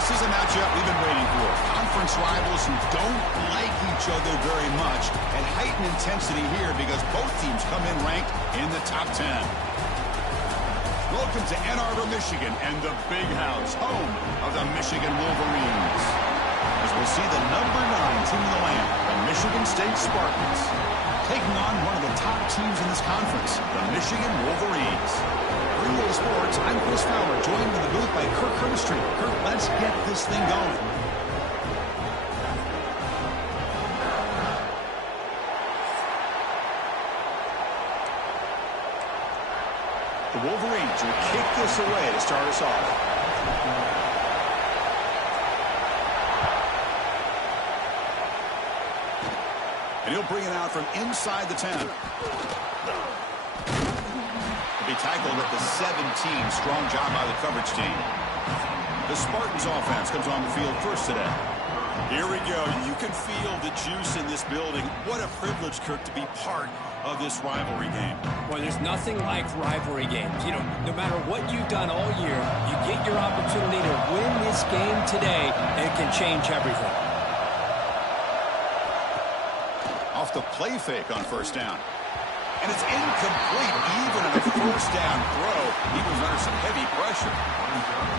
This is a matchup we've been waiting for. Conference rivals who don't like each other very much, and heightened intensity here because both teams come in ranked in the top 10. Welcome to Ann Arbor, Michigan, and the Big House, home of the Michigan Wolverines. As we'll see the number 9 team in the land, the Michigan State Spartans, taking on one of the top teams in this conference, the Michigan Wolverines. For EA Sports, I'm Chris Fowler, joined in the booth by Kirk Hermstreet. Kirk, let's get this thing going. The Wolverines will kick this away to start us off. And he'll bring it out from inside the 10. He'll be tackled at the 17. Strong job by the coverage team. The Spartans offense comes on the field first today. Here we go. You can feel the juice in this building. What a privilege, Kirk, to be part of this rivalry game. Well, there's nothing like rivalry games. You know, no matter what you've done all year, you get your opportunity to win this game today, and it can change everything. Off the play fake on first down. And it's incomplete, even on a first down throw. He was under some heavy pressure.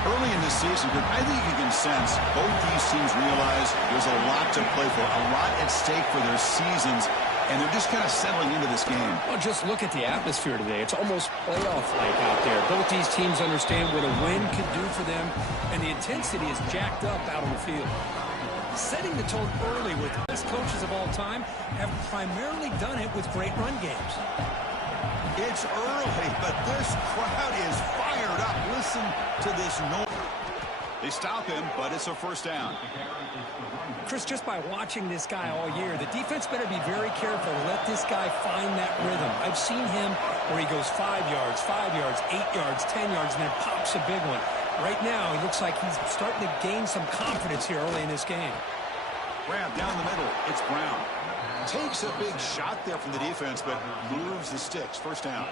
Early in this season, I think you can sense both these teams realize there's a lot to play for, a lot at stake for their seasons, and they're just kind of settling into this game. Well, just look at the atmosphere today. It's almost playoff-like out there. Both these teams understand what a win could do for them, and the intensity is jacked up out on the field. Setting the tone early with the best coaches of all time have primarily done it with great run games. It's early, but this crowd is fired up. Listen to this noise. They stop him, but it's a first down. Chris, just by watching this guy all year, the defense better be very careful to let this guy find that rhythm. I've seen him where he goes 5 yards, 8 yards, 10 yards, and then pops a big one. Right now, he looks like he's starting to gain some confidence here early in this game. Grab down the middle. It's Brown. Takes a big shot there from the defense, but moves the sticks. First down.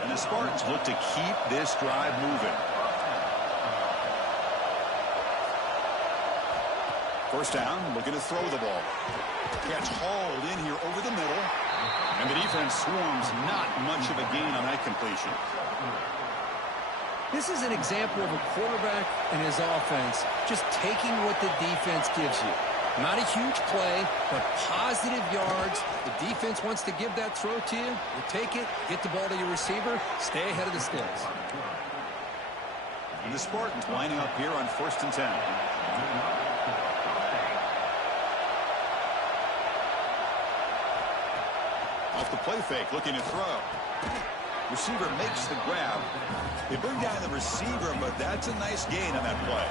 And the Spartans look to keep this drive moving. First down, looking to throw the ball. Catch hauled in here over the middle. And the defense swarms, not much of a gain on that completion. This is an example of a quarterback and his offense just taking what the defense gives you. Not a huge play, but positive yards. The defense wants to give that throw to you. You take it, get the ball to your receiver, stay ahead of the sticks. And the Spartans lining up here on 1st and 10. Off the play fake, looking to throw. Receiver makes the grab. They bring down the receiver, but that's a nice gain on that play.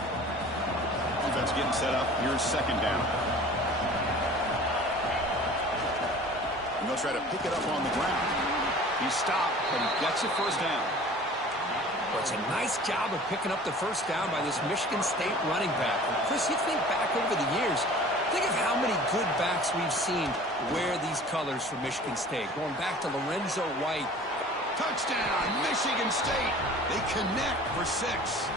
Defense getting set up. Here's second down. And they'll try to pick it up on the ground. He stopped, but he gets a first down. Well, it's a nice job of picking up the first down by this Michigan State running back. And Chris, you think back over the years, think of how many good backs we've seen wear these colors for Michigan State. Going back to Lorenzo White. Touchdown, Michigan State. They connect for 6.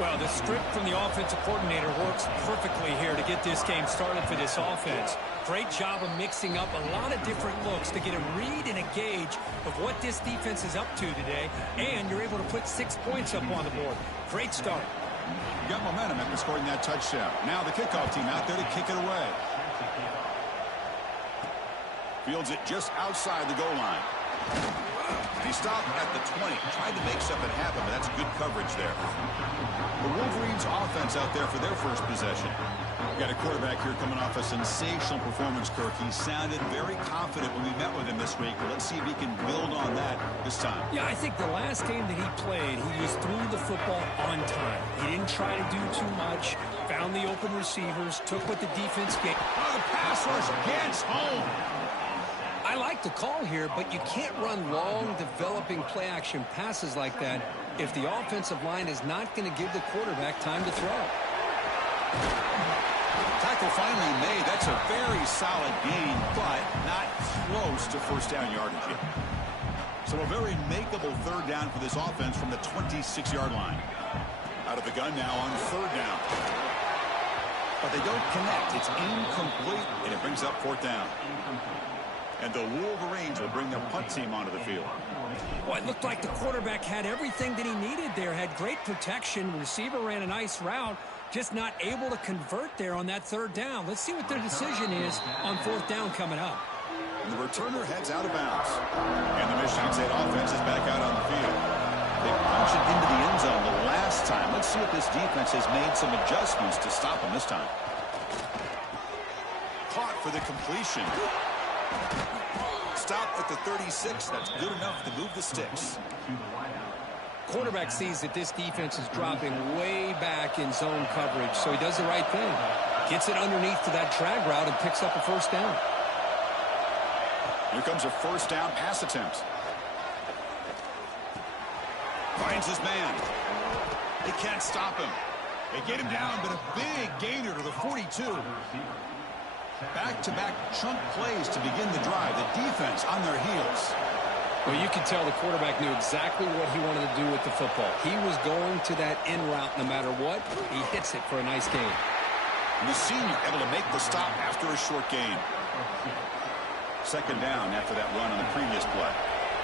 Well, the script from the offensive coordinator works perfectly here to get this game started for this offense. Great job of mixing up a lot of different looks to get a read and a gauge of what this defense is up to today, and you're able to put 6 points up on the board. Great start. You got momentum after scoring that touchdown. Now the kickoff team out there to kick it away. Fields it just outside the goal line. He stopped at the 20. Tried to make something happen, but that's good coverage there. The Wolverines offense out there for their first possession. Got a quarterback here coming off a sensational performance, Kirk. He sounded very confident when we met with him this week. But let's see if he can build on that this time. Yeah, I think the last game that he played, he just threw the football on time. He didn't try to do too much. Found the open receivers, took what the defense gave. Oh, the pass rush gets home. I like the call here, but you can't run long, developing play-action passes like that if the offensive line is not going to give the quarterback time to throw. Tackle finally made. That's a very solid gain, but not close to first down yardage yet. So a very makeable third down for this offense from the 26-yard line. Out of the gun now on third down. But they don't connect. It's incomplete, and it brings up fourth down. And the Wolverines will bring their punt team onto the field. Well, it looked like the quarterback had everything that he needed there. Had great protection. Receiver ran a nice route. Just not able to convert there on that third down. Let's see what their decision is on fourth down coming up. And the returner heads out of bounds. And the Michigan State offense is back out on the field. They punched it into the end zone the last time. Let's see if this defense has made some adjustments to stop them this time. Caught for the completion. Stop at the 36. That's good enough to move the sticks. Quarterback sees that this defense is dropping way back in zone coverage, so he does the right thing. Gets it underneath to that drag route and picks up a first down. Here comes a first down pass attempt. Finds his man. They can't stop him. They get him down, but a big gainer to the 42. Back-to-back chunk plays to begin the drive. The defense on their heels. Well, you can tell the quarterback knew exactly what he wanted to do with the football. He was going to that in route no matter what. He hits it for a nice gain. And the senior able to make the stop after a short gain. Second down after that run on the previous play.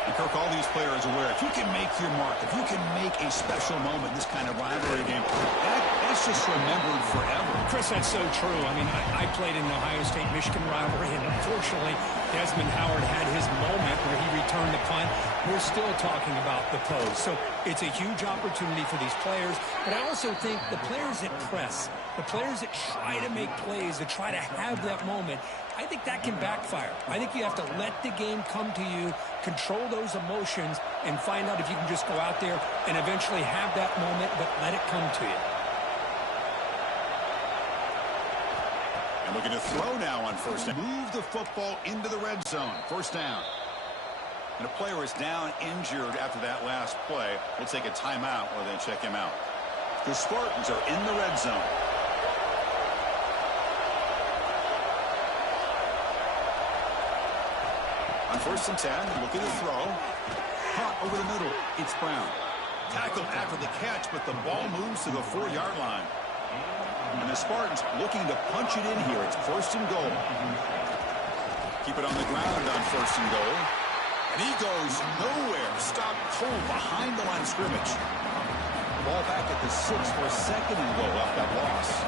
And Kirk, all these players aware, if you can make your mark, if you can make a special moment in this kind of rivalry game, that's just remembered forever. Chris, that's so true. I mean, I played in the Ohio State-Michigan rivalry, and unfortunately, Desmond Howard had his moment where he returned the punt. We're still talking about the pose. So it's a huge opportunity for these players, but I also think the players that press, the players that try to make plays, that try to have that moment, I think that can backfire. I think you have to let the game come to you, control those emotions, and find out if you can just go out there and eventually have that moment, but let it come to you. And looking to throw now on first down. Move the football into the red zone. First down. And a player is down injured after that last play. We'll take a timeout while they check him out. The Spartans are in the red zone. On first and 10, looking to throw. Caught over the middle. It's Brown. Tackled after the catch, but the ball moves to the 4-yard line. And the Spartans looking to punch it in here. It's first and goal. Keep it on the ground on first and goal. And he goes nowhere. Stopped cold behind the line of scrimmage. Ball back at the 6 for a second and goal off that loss.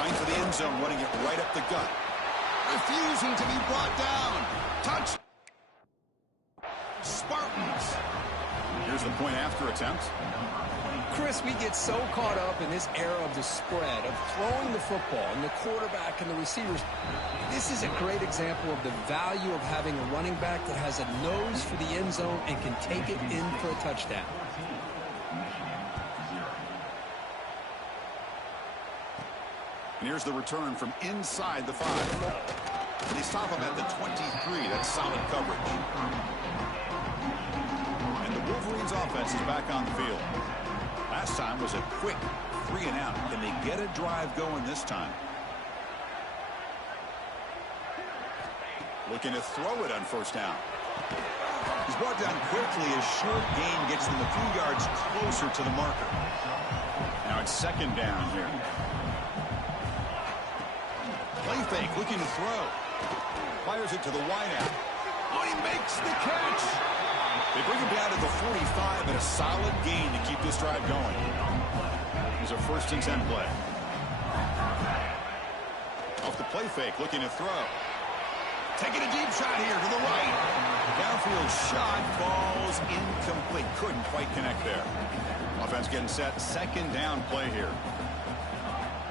Going for the end zone, running it right up the gut. Refusing to be brought down. Touch. Spartans. Here's the point after attempt. Chris, we get so caught up in this era of the spread, of throwing the football, and the quarterback and the receivers. This is a great example of the value of having a running back that has a nose for the end zone and can take it in for a touchdown. And here's the return from inside the 5. They stop him at the 23. That's solid coverage. And the Wolverines offense is back on the field. Last time was a quick 3 and out. Can they get a drive going this time? Looking to throw it on first down. He's brought down quickly. A short gain gets them a few yards closer to the marker. Now it's second down here. Play fake, looking to throw. Fires it to the wideout. Oh, he makes the catch. They bring him down to the 45 and a solid gain to keep this drive going. Here's a first and 10 play. Off the play fake, looking to throw. Taking a deep shot here to the right. Downfield shot falls incomplete. Couldn't quite connect there. Offense getting set. Second down play here.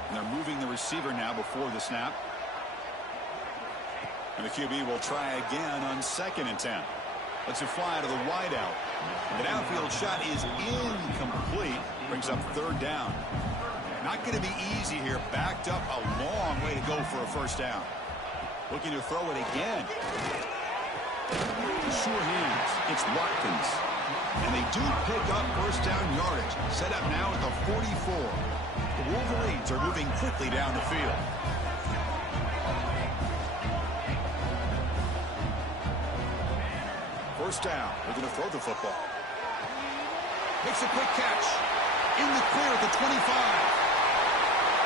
And they're moving the receiver now before the snap. And the QB will try again on second and 10. Lets it fly to the wideout. The downfield shot is incomplete. Brings up third down. Not going to be easy here. Backed up a long way to go for a first down. Looking to throw it again. Sure hands. It's Watkins. And they do pick up first down yardage. Set up now at the 44. The Wolverines are moving quickly down the field. First down. They're going to throw the football. Makes a quick catch. in the clear at the 25.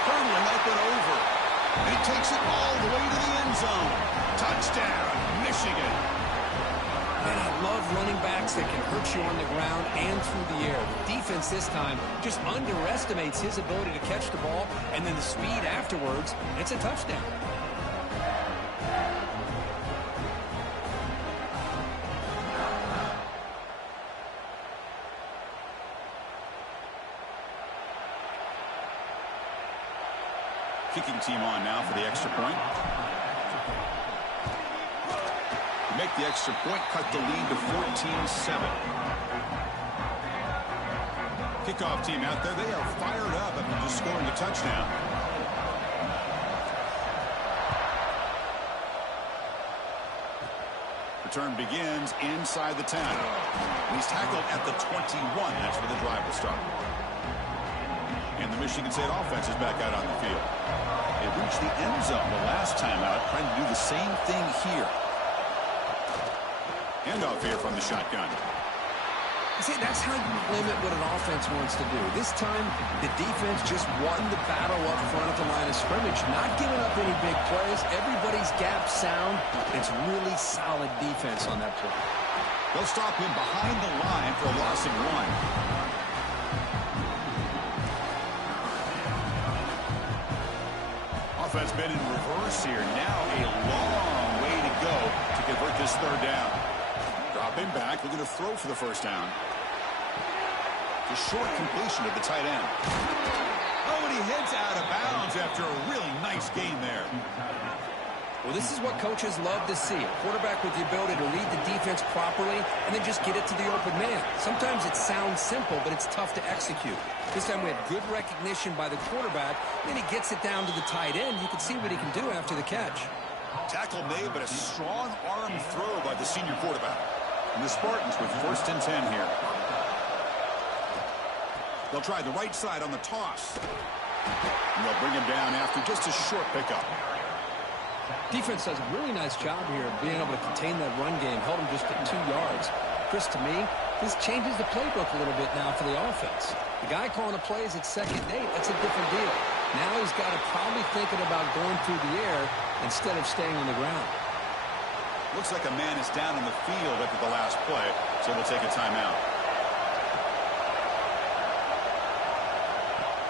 Hurdling up and over. And he takes it all the way to the end zone. Touchdown, Michigan. Man, I love running backs that can hurt you on the ground and through the air. The defense this time just underestimates his ability to catch the ball, and then the speed afterwards, it's a touchdown. Kicking team on now for the extra point. Make the extra point, cut the lead to 14-7. Kickoff team out there, they are fired up after just scoring a touchdown. Return begins inside the 10. He's tackled at the 21. That's where the drive will start. And the Michigan State offense is back out on the field. They reached the end zone the last time out, trying to do the same thing here. Handoff here from the shotgun. See, that's how you limit what an offense wants to do. This time, the defense just won the battle up front at the line of scrimmage, not giving up any big plays. Everybody's gap sound. It's really solid defense on that play. They'll stop him behind the line for a loss of 1. Offense been in reverse here. Now a long way to go to convert this third down. Drop him back, looking to throw for the first down. The short completion of the tight end. Oh, and he heads out of bounds after a really nice gain there. Well, this is what coaches love to see. A quarterback with the ability to read the defense properly and then just get it to the open man. Sometimes it sounds simple, but it's tough to execute. This time we had good recognition by the quarterback. Then he gets it down to the tight end. You can see what he can do after the catch. Tackle made, but a strong arm throw by the senior quarterback. And the Spartans with 1st and 10 here. They'll try the right side on the toss. And they'll bring him down after just a short pickup. Defense does a really nice job here of being able to contain that run game. Held him just at 2 yards. Chris, to me, this changes the playbook a little bit now for the offense. The guy calling the plays at 2nd and 8, that's a different deal. Now he's got to probably thinking about going through the air instead of staying on the ground. Looks like a man is down in the field after the last play, so we'll take a timeout.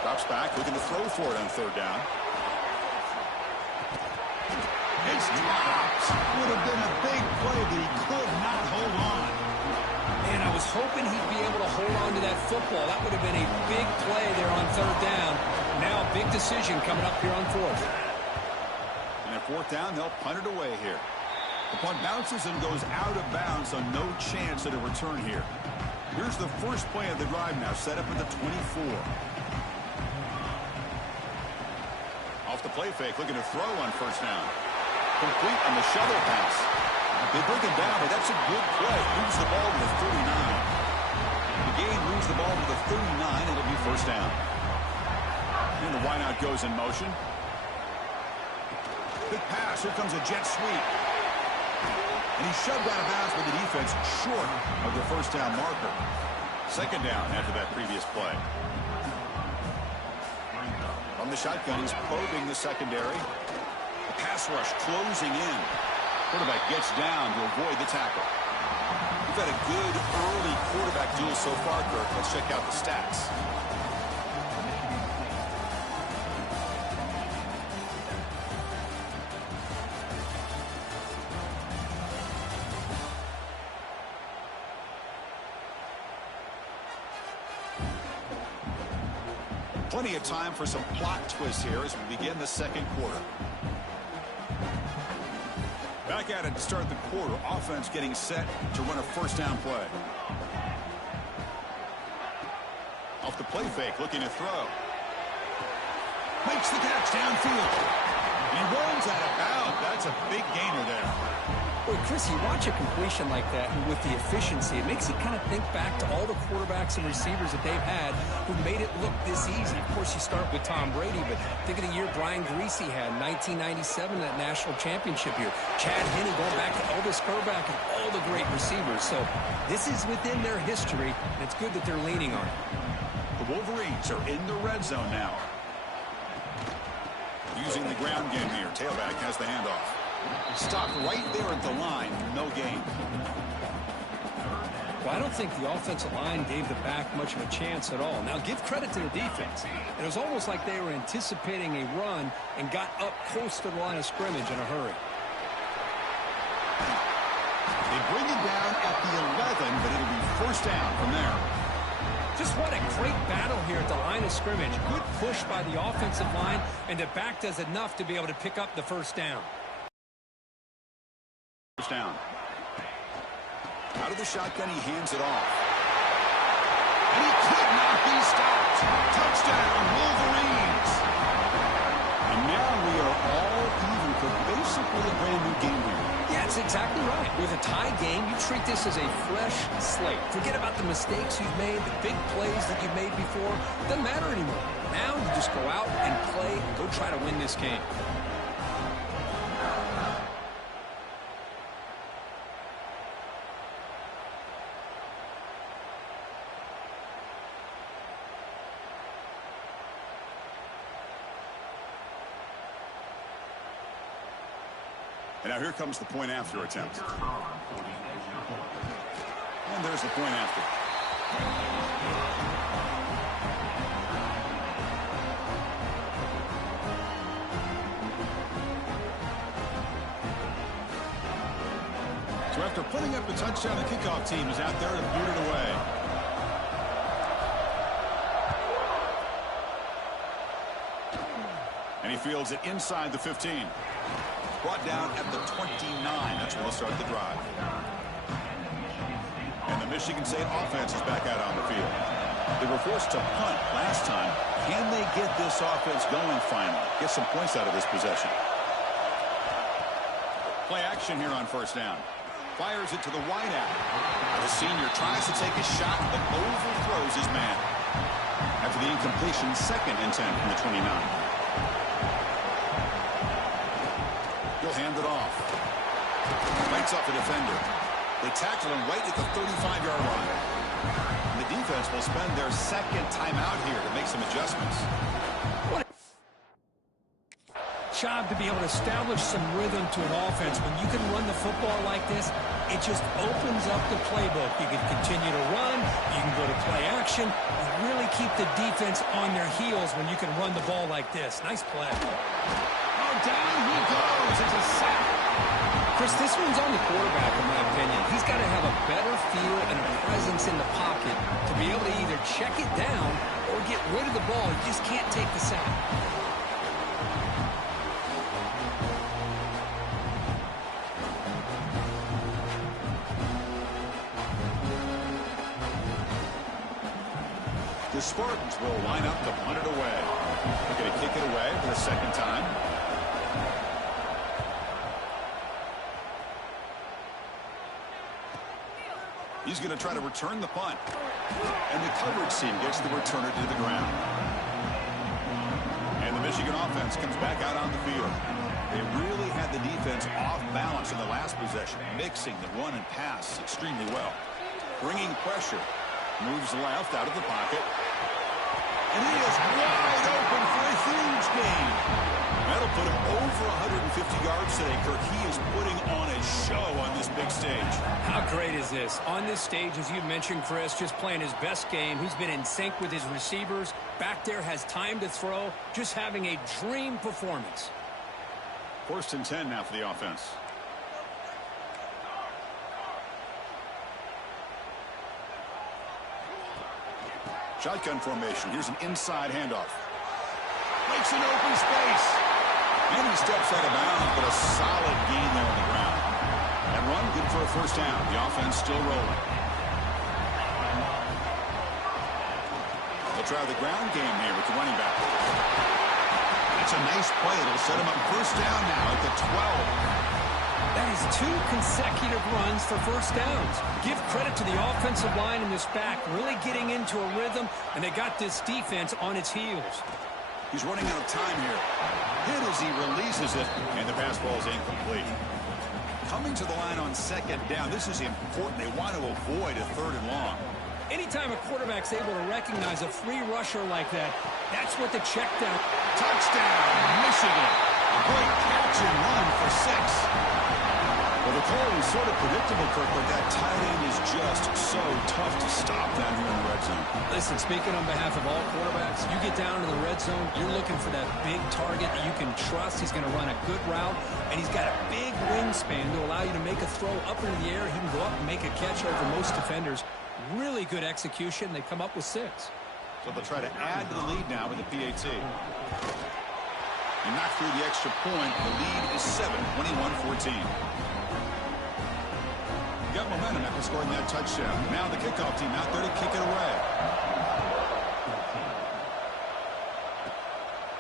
Drops back, looking to throw for it on 3rd down. It's dropped. Would have been a big play, but he could not hold on. Man, I was hoping he'd be able to hold on to that football. That would have been a big play there on 3rd down. Now a big decision coming up here on 4th. And at 4th down, they'll punt it away here. The punt bounces and goes out of bounds, so no chance at a return here. Here's the first play of the drive now, set up at the 24. Off the play fake, looking to throw on 1st down. Complete on the shovel pass. They bring him down, but that's a good play. Moves the ball to the 39. The game moves the ball to the 39. It'll be 1st down. And the wideout goes in motion. Big pass. Here comes a jet sweep. And he's shoved out of bounds by the defense short of the 1st down marker. 2nd down after that previous play. From the shotgun, he's probing the secondary. The pass rush closing in. Quarterback gets down to avoid the tackle. We've had a good early quarterback duel so far, Kirk. Let's check out the stats. Plenty of time for some plot twists here as we begin the 2nd quarter. Back at it to start the quarter. Offense getting set to run a 1st down play. Off the play fake, looking to throw. Makes the catch downfield. He runs out of bounds. That's a big gainer there. Boy, Chris, you watch a completion like that, and with the efficiency, it makes you kind of think back to all the quarterbacks and receivers that they've had who made it look this easy. Of course, you start with Tom Brady, but think of the year Brian Greasy had, 1997, that national championship year. Chad Henne, going back to Elvis Kerback, and all the great receivers. So this is within their history, and it's good that they're leaning on it. The Wolverines Chiefs are in the red zone now. Using the ground game here. Tailback has the handoff. Stopped right there at the line. No gain. Well, I don't think the offensive line gave the back much of a chance at all. Now, give credit to the defense. It was almost like they were anticipating a run and got up close to the line of scrimmage in a hurry. They bring it down at the 11, but it'll be first down from there. Just what a great battle here at the line of scrimmage. Good push by the offensive line, and the back does enough to be able to pick up the first down. First down. Out of the shotgun, he hands it off. And he could not be stopped. Touchdown, Wolverines. And now we are all even for basically a brand new game here. Yeah, that's exactly right. With a tie game, you treat this as a fresh slate. Forget about the mistakes you've made, the big plays that you've made before. It doesn't matter anymore. Now you just go out and play and go try to win this game. And now here comes the point after attempt. And there's the point after. So after putting up the touchdown, the kickoff team is out there to boot it away. And he fields it inside the 15. Brought down at the 29. That's where they'll start the drive. And the Michigan State offense is back out on the field. They were forced to punt last time. Can they get this offense going finally? Get some points out of this possession. Play action here on first down. Fires it to the wideout. The senior tries to take a shot, but overthrows his man. After the incompletion, 2nd and 10 from the 29. He'll hand it off. Lights up the defender. They tackle him right at the 35-yard line. And the defense will spend their 2nd timeout here to make some adjustments. What a job to be able to establish some rhythm to an offense. When you can run the football like this, it just opens up the playbook. You can continue to run. You can go to play action. You really keep the defense on their heels when you can run the ball like this. Nice play. Down he goes. It's a sack. Chris, this one's on the quarterback, in my opinion. He's got to have a better feel and a presence in the pocket to be able to either check it down or get rid of the ball. He just can't take the sack. The Spartans will line up to punt it away. They're going to kick it away for the 2nd time. He's going to try to return the punt. And the coverage team gets the returner to the ground. And the Michigan offense comes back out on the field. They really had the defense off balance in the last possession, mixing the run and pass extremely well. Bringing pressure. Moves left out of the pocket. And he is wide open for a huge gain. That'll put him over 150 yards today, Kirk. He is putting on a show on this big stage. How great is this? On this stage, as you mentioned, Chris, just playing his best game. He's been in sync with his receivers. Back there, has time to throw. Just having a dream performance. 1st and 10 now for the offense. Shotgun formation. Here's an inside handoff. Makes an open space. And he steps out of bounds, but a solid gain there on the ground. And run good for a first down. The offense still rolling. They'll try the ground game here with the running back. That's a nice play. It'll set him up first down now at the 12. That is 2 consecutive runs for first downs. Give credit to the offensive line in this back, really getting into a rhythm, and they got this defense on its heels. He's running out of time here. Hit as he releases it, and the pass ball is incomplete. Coming to the line on 2nd down. This is important. They want to avoid a 3rd and long. Anytime a quarterback's able to recognize a free rusher like that, that's what the check down. Touchdown, Michigan. A great catch and run for 6. Well, the call is sort of predictable, Kirk, but that tight end is just so tough to stop down here in the red zone. Listen, speaking on behalf of all quarterbacks, you get down in the red zone, you're looking for that big target that you can trust. He's going to run a good route, and he's got a big wingspan to allow you to make a throw up into the air. He can go up and make a catch over most defenders. Really good execution. They come up with 6. So they'll try to add to the lead now with the PAT. And knock through the extra point. The lead is 7, 21-14. Got momentum after scoring that touchdown. Now the kickoff team out there to kick it away.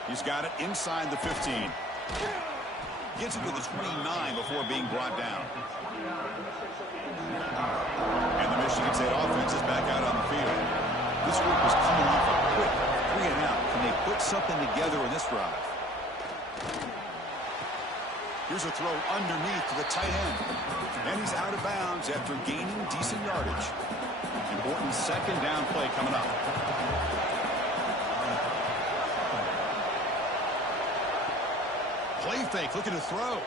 He's got it inside the 15. Gets it to the 29 before being brought down. And the Michigan State offense is back out on the field. This group is coming off a quick 3-and-out. Can they put something together in this drive? Here's a throw underneath to the tight end. And he's out of bounds after gaining decent yardage. Important second down play coming up. Play fake, looking to throw.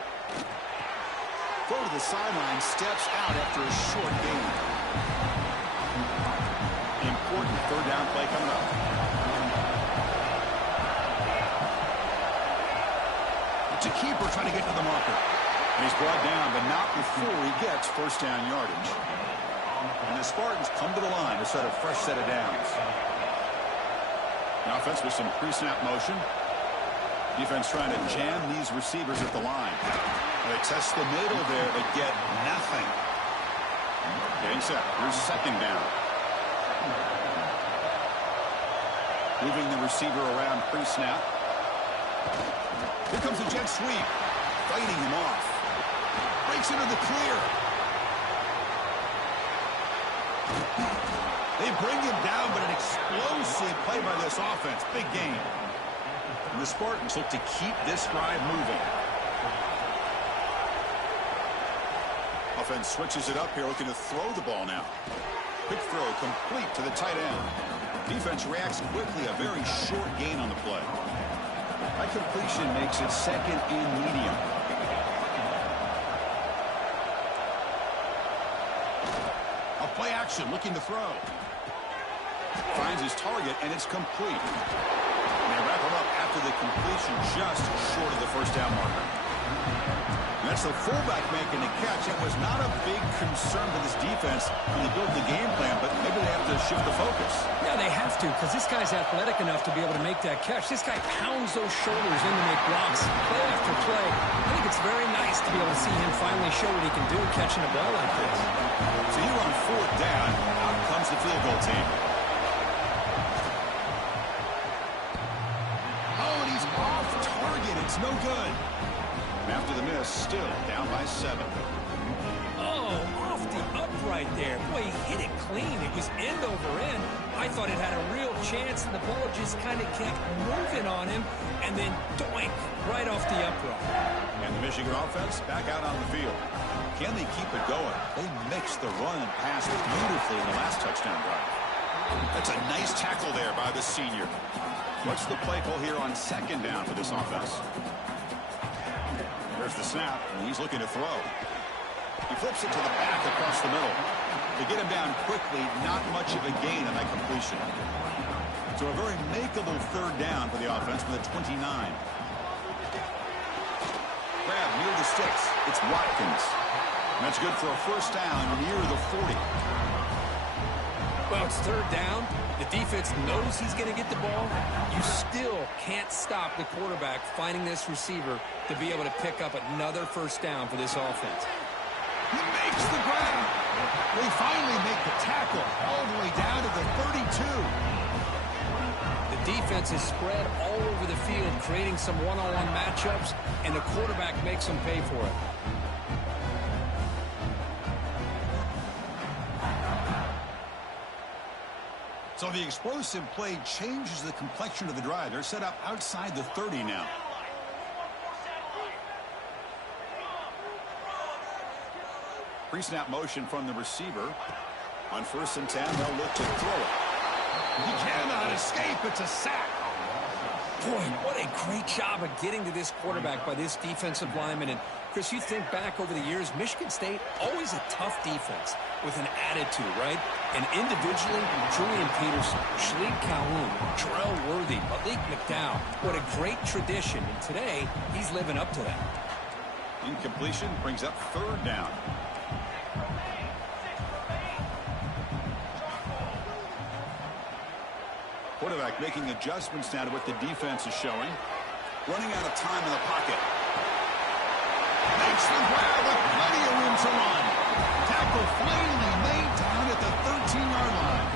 Throw to the sideline, steps out after a short gain. Important third down play coming up. It's a keeper trying to get to the marker. And he's brought down, but not before he gets first down yardage. And the Spartans come to the line to set a fresh set of downs. The offense with some pre-snap motion. Defense trying to jam these receivers at the line. They test the middle there, but get nothing. Getting set. Here's second down. Moving the receiver around pre-snap. Here comes a jet sweep. Fighting him off. Breaks into the clear. They bring him down, but an explosive play by this offense. Big game. And the Spartans look to keep this drive moving. Offense switches it up here, looking to throw the ball now. Quick throw complete to the tight end. Defense reacts quickly, a very short gain on the play. That completion makes it second and medium. A play action, looking to throw. Finds his target, and it's complete. And they wrap him up after the completion, just short of the first down marker. And that's the fullback making the catch. That was not a big concern for this defense when they built the game plan, but maybe they have to shift the focus. Yeah, they have to, because this guy's athletic enough to be able to make that catch. This guy pounds those shoulders in to make blocks, play after play. I think it's very nice to be able to see him finally show what he can do catching a ball like this. So here on fourth down, out comes the field goal team. Oh, and he's off target. It's no good. After the miss, still down by 7. Oh, off the upright there. Boy, he hit it clean. It was end over end. I thought it had a real chance, and the ball just kind of kept moving on him, and then doink, right off the upright. And the Michigan offense back out on the field. Can they keep it going? They mixed the run and pass beautifully in the last touchdown drive. That's a nice tackle there by the senior. What's the play call here on second down for this offense? There's the snap, and he's looking to throw. He flips it to the back across the middle. To get him down quickly, not much of a gain on that completion. So a very makeable third down for the offense with a 29. Grab near the sticks. It's Watkins. And that's good for a first down near the 40. Well, it's third down. The defense knows he's going to get the ball. You still can't stop the quarterback finding this receiver to be able to pick up another first down for this offense. He makes the grab. They finally make the tackle all the way down to the 32. The defense is spread all over the field, creating some one-on-one matchups, and the quarterback makes them pay for it. So the explosive play changes the complexion of the drive. They're set up outside the 30 now. Pre-snap motion from the receiver. On 1st and 10, they'll look to throw it. He cannot escape. It's a sack. Boy, what a great job of getting to this quarterback by this defensive lineman. And, Chris, you think back over the years, Michigan State, always a tough defense with an attitude, right? And individually, Julian Peterson, Shalik Calhoun, Terrell Worthy, Malik McDowell, what a great tradition. And today, he's living up to that. Incompletion brings up 3rd down. Quarterback making adjustments now to what the defense is showing. Running out of time in the pocket. Makes the grab with plenty of room to run. Tackle plainly laid down at the 13-yard line.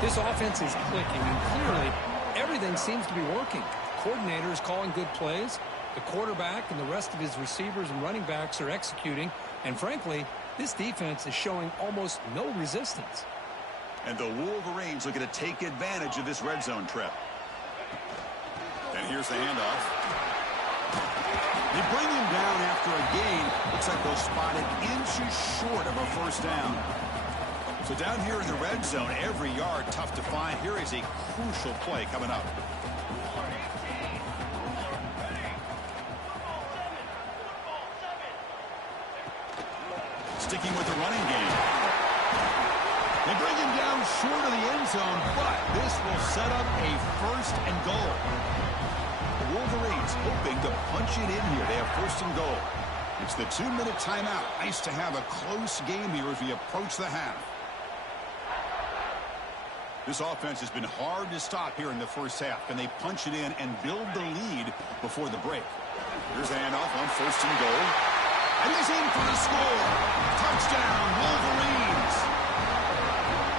This offense is clicking, and clearly everything seems to be working. Coordinator is calling good plays. The quarterback and the rest of his receivers and running backs are executing. And frankly, this defense is showing almost no resistance. And the Wolverines looking to take advantage of this red zone trip. And here's the handoff. They bring him down after a gain. Looks like they'll spot it inches short of a 1st down. So down here in the red zone, every yard tough to find. Here is a crucial play coming up. Sticking with the running game. They bring him down short of the end zone, but this will set up a 1st and goal. The Wolverines hoping to punch it in here. They have 1st and goal. It's the 2-minute timeout. Nice to have a close game here as we approach the half. This offense has been hard to stop here in the 1st half. Can they punch it in and build the lead before the break? Here's the handoff on 1st and goal. And he's in for the score. Touchdown, Wolverines.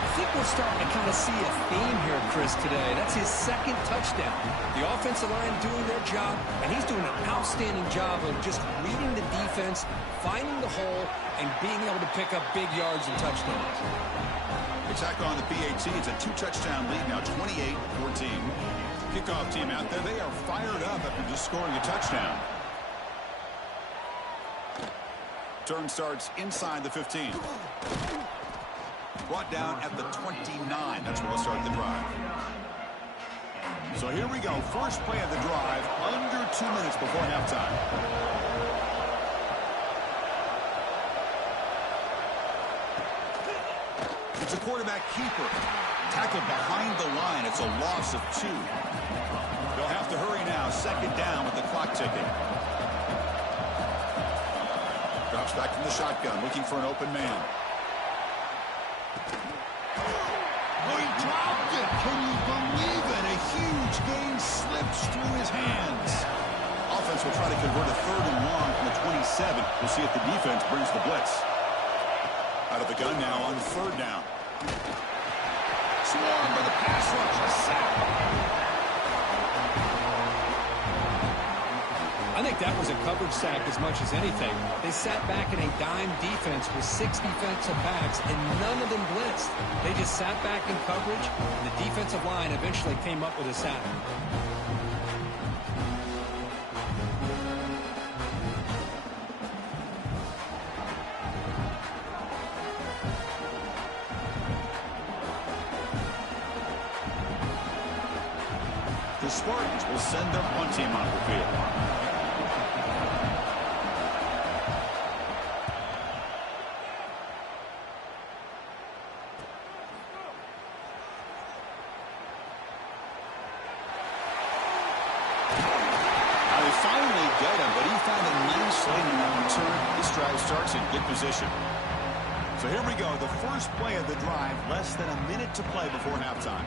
I think we're starting to kind of see a theme here, Chris, today. That's his 2nd touchdown. The offensive line doing their job, and he's doing an outstanding job of just reading the defense, finding the hole, and being able to pick up big yards and touchdowns. Attack on the PAT. It's a 2-touchdown lead now, 28-14. Kickoff team out there. They are fired up after just scoring a touchdown. Turn starts inside the 15. Brought down at the 29. That's where we'll start the drive. So here we go. First play of the drive under 2 minutes before halftime. It's a quarterback keeper. Tackled behind the line. It's a loss of 2. They'll have to hurry now. 2nd down with the clock ticking. Drops back from the shotgun, looking for an open man. Oh, he dropped it. Can you believe it? A huge gain slips through his hands. Offense will try to convert a 3rd and long from the 27. We'll see if the defense brings the blitz. Out of the gun now on 3rd down. Swarmed by the pass rush. A sack. I think that was a coverage sack as much as anything. They sat back in a dime defense with 6 defensive backs, and none of them blitzed. They just sat back in coverage, and the defensive line eventually came up with a sack. The Spartans will send their punt team on the field. Finally get him, but he found a nice lane in that return. This drive starts in good position. So here we go, the first play of the drive, less than a minute to play before halftime.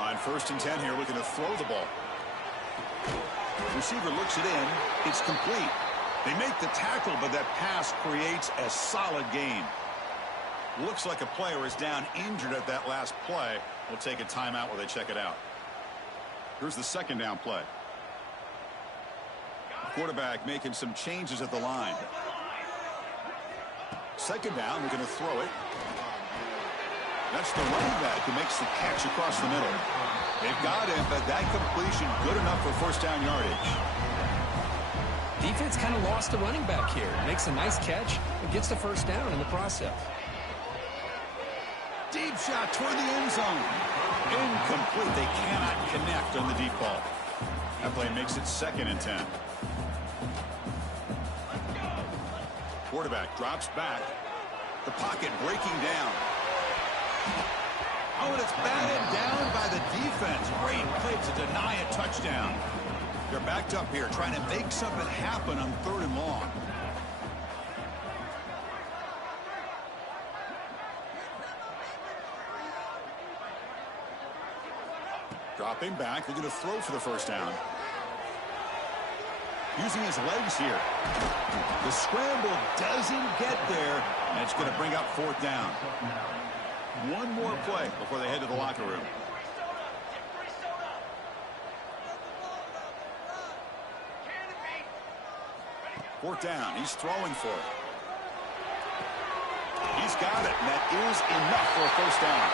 On 1st and 10 here, looking to throw the ball. Receiver looks it in. It's complete. They make the tackle, but that pass creates a solid gain. Looks like a player is down injured at that last play. We'll take a timeout while they check it out. Here's the 2nd down play. Quarterback making some changes at the line. 2nd down, we're going to throw it. That's the running back who makes the catch across the middle. They've got him, but that completion good enough for 1st down yardage. Defense kind of lost the running back here. Makes a nice catch and gets the first down in the process. Deep shot toward the end zone. Incomplete. They cannot connect on the deep ball. That play makes it 2nd and 10. Quarterback drops back. The pocket breaking down. Oh, and it's batted down by the defense. Great play to deny a touchdown. They're backed up here trying to make something happen on 3rd and long. Dropping back, looking to throw for the first down. Using his legs here. The scramble doesn't get there, and it's going to bring up 4th down. One more play before they head to the locker room. Fourth down. He's throwing for it. He's got it, and that is enough for a first down.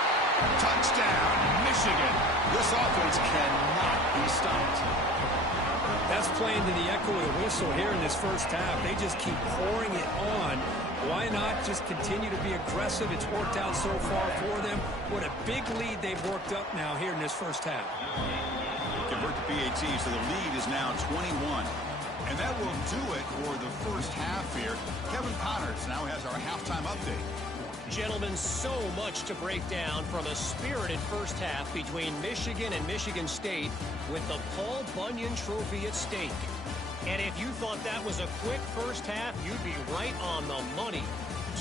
Touchdown, Michigan. This offense cannot be stopped. That's playing to the echo of the whistle here in this first half. They just keep pouring it on. Why not just continue to be aggressive? It's worked out so far for them. What a big lead they've worked up now here in this first half. Convert to PAT, so the lead is now 21. And that will do it for the first half here. Kevin Connors now has our halftime update. Gentlemen, so much to break down from a spirited first half between Michigan and Michigan State with the Paul Bunyan Trophy at stake. And if you thought that was a quick first half, you'd be right on the money.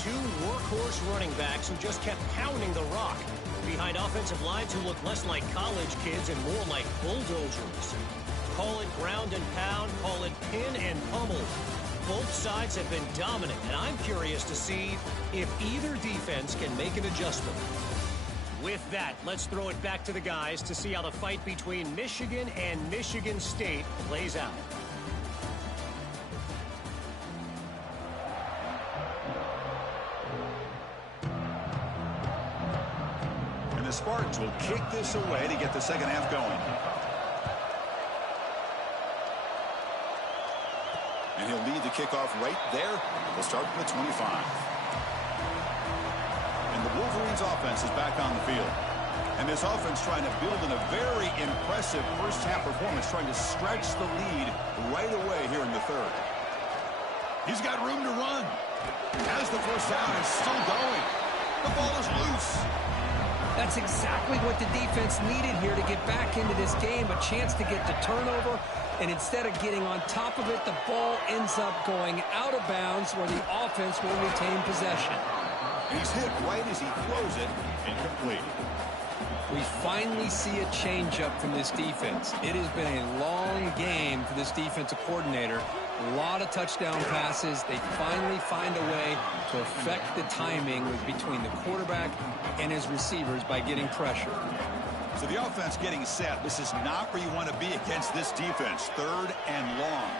2 workhorse running backs who just kept pounding the rock behind offensive lines who look less like college kids and more like bulldozers. Call it ground and pound, call it pin and pummel. Both sides have been dominant, and I'm curious to see if either defense can make an adjustment. With that, let's throw it back to the guys to see how the fight between Michigan and Michigan State plays out. And the Spartans will kick this away to get the second half going. And he'll lead the kickoff right there. They'll start from the 25. And the Wolverines offense is back on the field. And this offense trying to build in a very impressive first half performance, trying to stretch the lead right away here in the 3rd. He's got room to run. As the first down is still going. The ball is loose. That's exactly what the defense needed here to get back into this game. A chance to get the turnover. And instead of getting on top of it, the ball ends up going out of bounds where the offense will retain possession. He's hit right as he throws it, incomplete. We finally see a changeup from this defense. It has been a long game for this defensive coordinator. A lot of touchdown passes. They finally find a way to affect the timing between the quarterback and his receivers by getting pressure. So the offense getting set. This is not where you want to be against this defense. 3rd and long.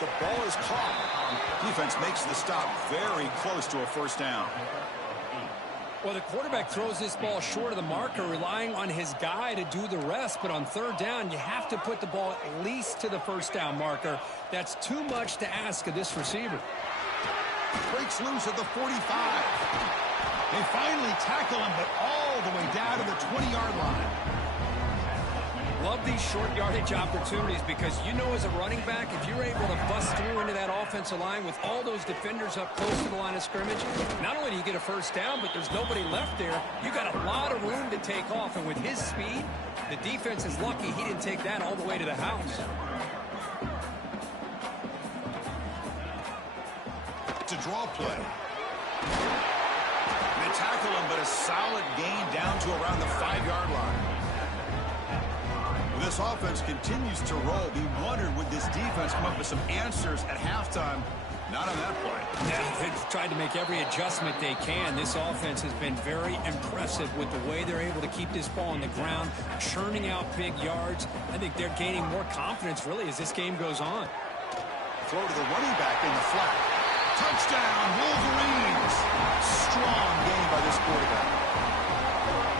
The ball is caught. Defense makes the stop very close to a first down. Well, the quarterback throws this ball short of the marker, relying on his guy to do the rest. But on 3rd down, you have to put the ball at least to the first down marker. That's too much to ask of this receiver. Breaks loose at the 45. They finally tackle him, but all the way down to the 20-yard line. Love these short yardage opportunities because you know as a running back, if you're able to bust through into that offensive line with all those defenders up close to the line of scrimmage, not only do you get a first down, but there's nobody left there. You got a lot of room to take off, and with his speed, the defense is lucky he didn't take that all the way to the house. To draw play. They tackle him, but a solid gain down to around the 5-yard line. This offense continues to roll. We wondered, would this defense come up with some answers at halftime? Not on that play. Yeah, they've tried to make every adjustment they can. This offense has been very impressive with the way they're able to keep this ball on the ground, churning out big yards. I think they're gaining more confidence, really, as this game goes on. Throw to the running back in the flat. Touchdown, Wolverines! Strong game by this quarterback.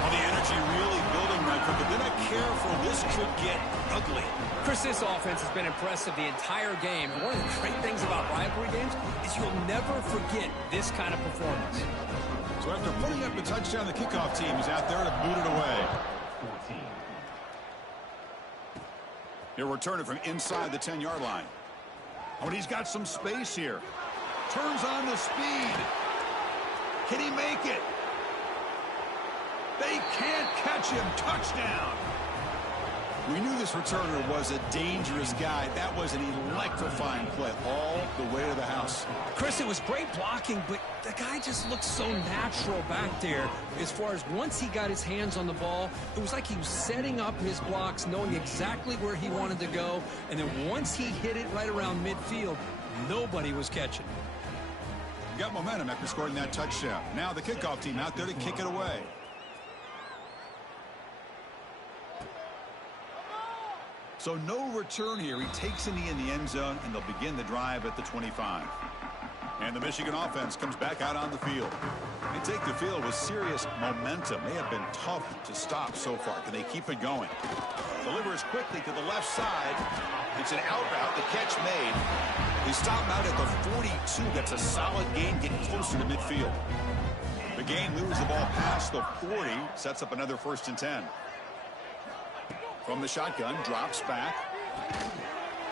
Well, the energy really building right quick, but then a careful. This could get ugly. Chris, this offense has been impressive the entire game. And one of the great things about rivalry games is you'll never forget this kind of performance. So after putting up the touchdown, the kickoff team is out there to boot it away. He'll return it from inside the 10-yard line. Oh, and he's got some space here. Turns on the speed. Can he make it? They can't catch him. Touchdown. We knew this returner was a dangerous guy. That was an electrifying play all the way to the house. Chris, it was great blocking, but the guy just looked so natural back there. As far as once he got his hands on the ball, it was like he was setting up his blocks, knowing exactly where he wanted to go. And then once he hit it right around midfield, nobody was catching. Got momentum after scoring that touchdown. Now the kickoff team out there to kick it away. So no return here. He takes a knee in the end zone, and they'll begin the drive at the 25. And the Michigan offense comes back out on the field. They take the field with serious momentum. They have been tough to stop so far. Can they keep it going? Delivers quickly to the left side. It's an out route. The catch made. They stop him out at the 42. That's a solid gain, getting closer to midfield. The game moves the ball past the 40. Sets up another 1st and 10. From the shotgun, drops back.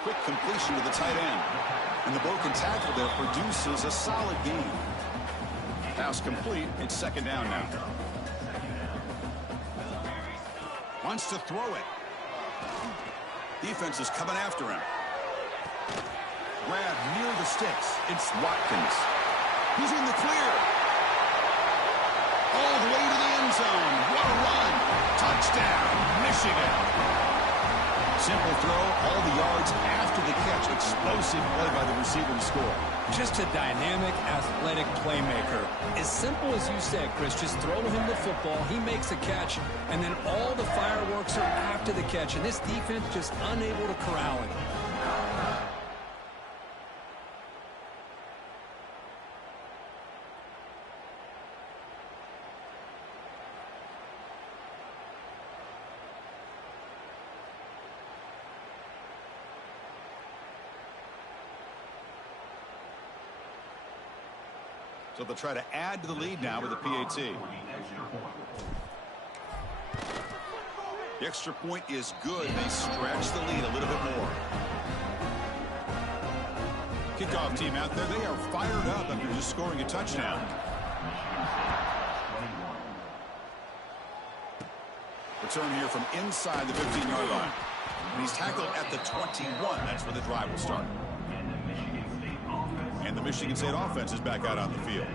Quick completion to the tight end. And the broken tackle there produces a solid gain. Pass complete. It's 2nd down now. Wants to throw it. Defense is coming after him. Grab near the sticks. It's Watkins. He's in the clear. All the way to the end zone. What a run. Touchdown, Michigan. Simple throw, all the yards after the catch. Explosive play by the receiver to score. Just a dynamic, athletic playmaker. As simple as you said, Chris, just throw him the football, he makes a catch, and then all the fireworks are after the catch. And this defense just unable to corral him. So they'll try to add to the lead now with a PAT. The extra point is good. They stretch the lead a little bit more. Kickoff team out there. They are fired up after just scoring a touchdown. Return here from inside the 15-yard line. And he's tackled at the 21. That's where the drive will start. And the Michigan State offense is back out on the field.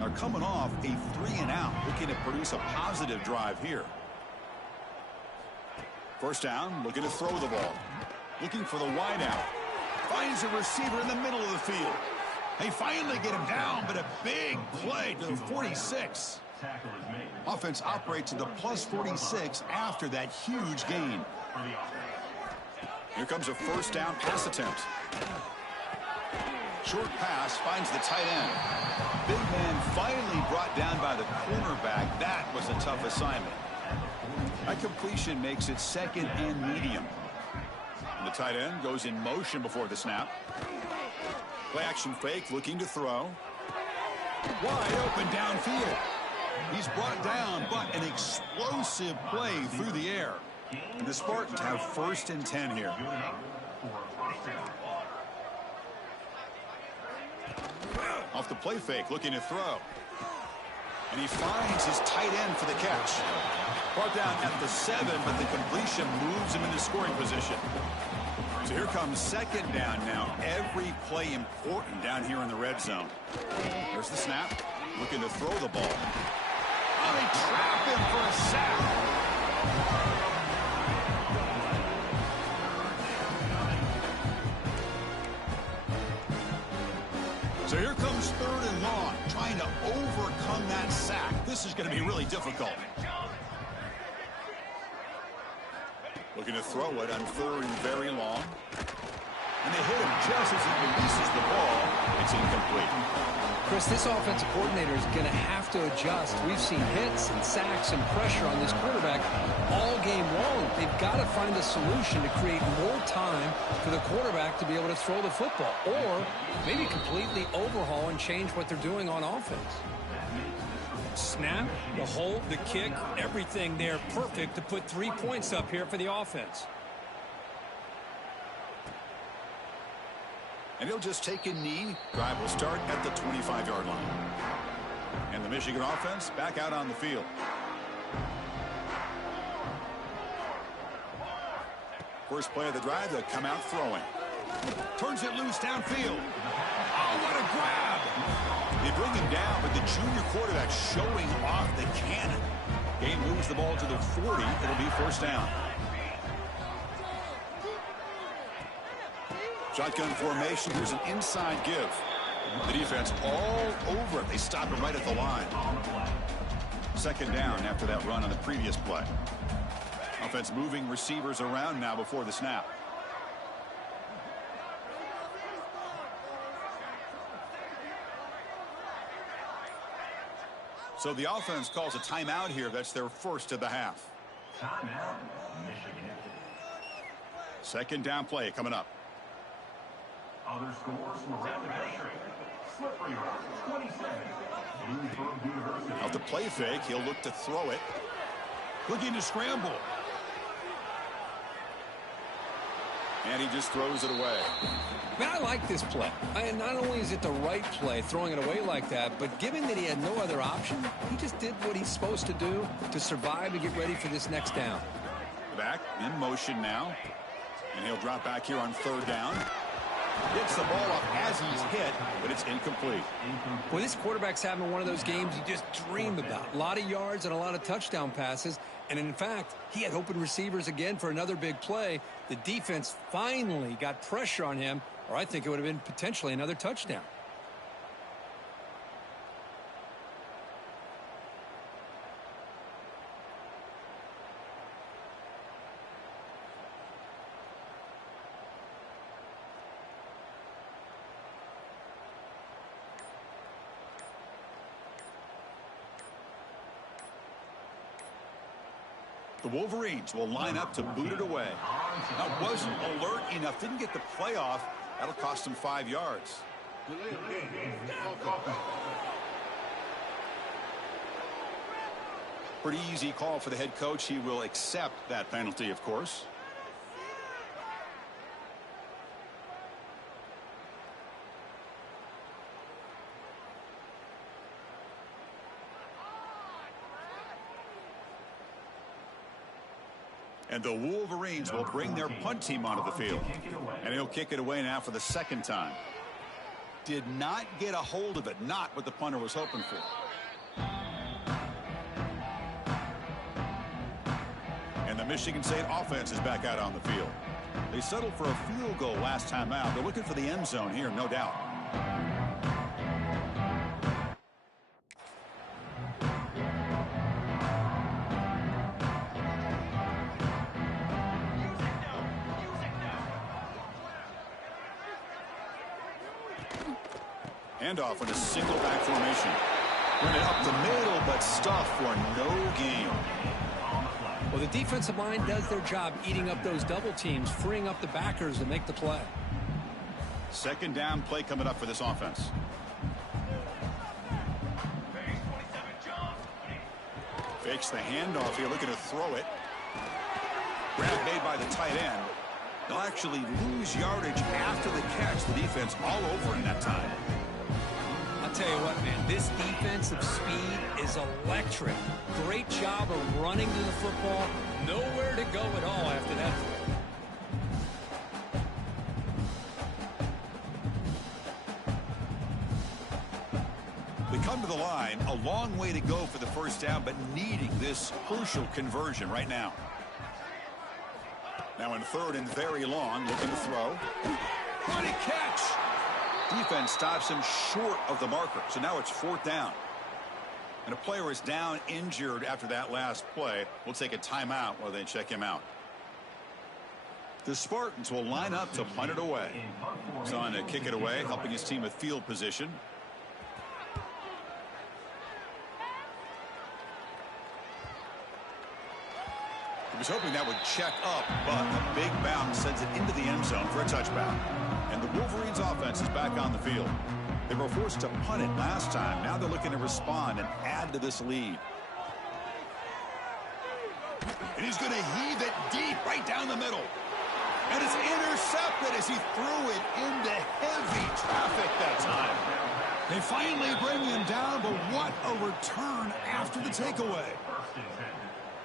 They're coming off a 3-and-out, looking to produce a positive drive here. 1st down, looking to throw the ball. Looking for the wideout. Finds a receiver in the middle of the field. They finally get him down, but a big play to the 46. Offense operates at the plus 46 after that huge gain. Here comes a 1st down pass attempt. Short pass finds the tight end. Big man finally brought down by the cornerback. That was a tough assignment. That completion makes it 2nd and medium. And the tight end goes in motion before the snap. Play action fake, looking to throw. Wide open downfield. He's brought down, but an explosive play through the air. And the Spartans have 1st and 10 here. Off the play fake, looking to throw. And he finds his tight end for the catch. Brought down at the 7, but the completion moves him into scoring position. So here comes 2nd down now. Every play important down here in the red zone. There's the snap. Looking to throw the ball. Oh, they trap him for a sack. So here comes 3rd and long, trying to overcome that sack. This is going to be really difficult. Looking to throw it on 3rd and very long. And they hit him just as he releases the ball. It's incomplete. Chris, this offensive coordinator is going to have to adjust. We've seen hits and sacks and pressure on this quarterback all game long. they've got to find a solution to create more time for the quarterback to be able to throw the football, or maybe completely overhaul and change what they're doing on offense. Snap, the hold, the kick, everything there perfect to put 3 points up here for the offense. And he'll just take a knee. Drive will start at the 25-yard line. And the Michigan offense back out on the field. First play of the drive, they'll come out throwing. Turns it loose downfield. Oh, what a grab! They bring him down, but the junior quarterback showing off the cannon. Game moves the ball to the 40. It'll be first down. Shotgun formation. Here's an inside give. The defense all over it. They stop him right at the line. Second down after that run on the previous play. Offense moving receivers around now before the snap. So the offense calls a timeout here. That's their first of the half. Timeout, Michigan. Second down play coming up. Other scores from around the country. Slippery rock, 27. Bloomsburg University. Out the play fake. He'll look to throw it. Looking to scramble. And he just throws it away. Man, I like this play. Not only is it the right play, throwing it away like that, but given that he had no other option, he just did what he's supposed to do to survive and get ready for this next down. Back in motion now. And he'll drop back here on third down. Gets the ball up as he's hit, but it's incomplete. Well, this quarterback's having one of those games you just dream about. A lot of yards and a lot of touchdown passes. And in fact, he had open receivers again for another big play. The defense finally got pressure on him, or I think it would have been potentially another touchdown. The Wolverines will line up to boot it away. Now, wasn't alert enough, didn't get the play off. That'll cost him 5 yards. Pretty easy call for the head coach. He will accept that penalty, of course. And the Wolverines will bring their punt team onto the field. And he'll kick it away now for the second time. Did not get a hold of it. Not what the punter was hoping for. And the Michigan State offense is back out on the field. They settled for a field goal last time out. They're looking for the end zone here, no doubt. Handoff in a single back formation. Run it up the middle, but stuff for no gain. Well, the defensive line does their job eating up those double teams, freeing up the backers to make the play. Second down play coming up for this offense. Fakes the handoff here, looking to throw it. Grab made by the tight end. They'll actually lose yardage after the catch. The defense all over in that time. I'll tell you what, man, this defensive speed is electric. Great job of running to the football. Nowhere to go at all after that throw. We come to the line, a long way to go for the first down, but needing this crucial conversion right now. Now in third and very long, looking to throw. Good catch! Defense stops him short of the marker, so now it's fourth down. And a player is down injured after that last play. We'll take a timeout while they check him out. The Spartans will line up to punt it away. He's on to kick it away, helping his team with field position. He was hoping that would check up, but a big bounce sends it into the end zone for a touchback. And the Wolverines offense is back on the field. They were forced to punt it last time. Now they're looking to respond and add to this lead. And he's going to heave it deep right down the middle. And it's intercepted as he threw it into heavy traffic that time. They finally bring him down, but what a return after the takeaway.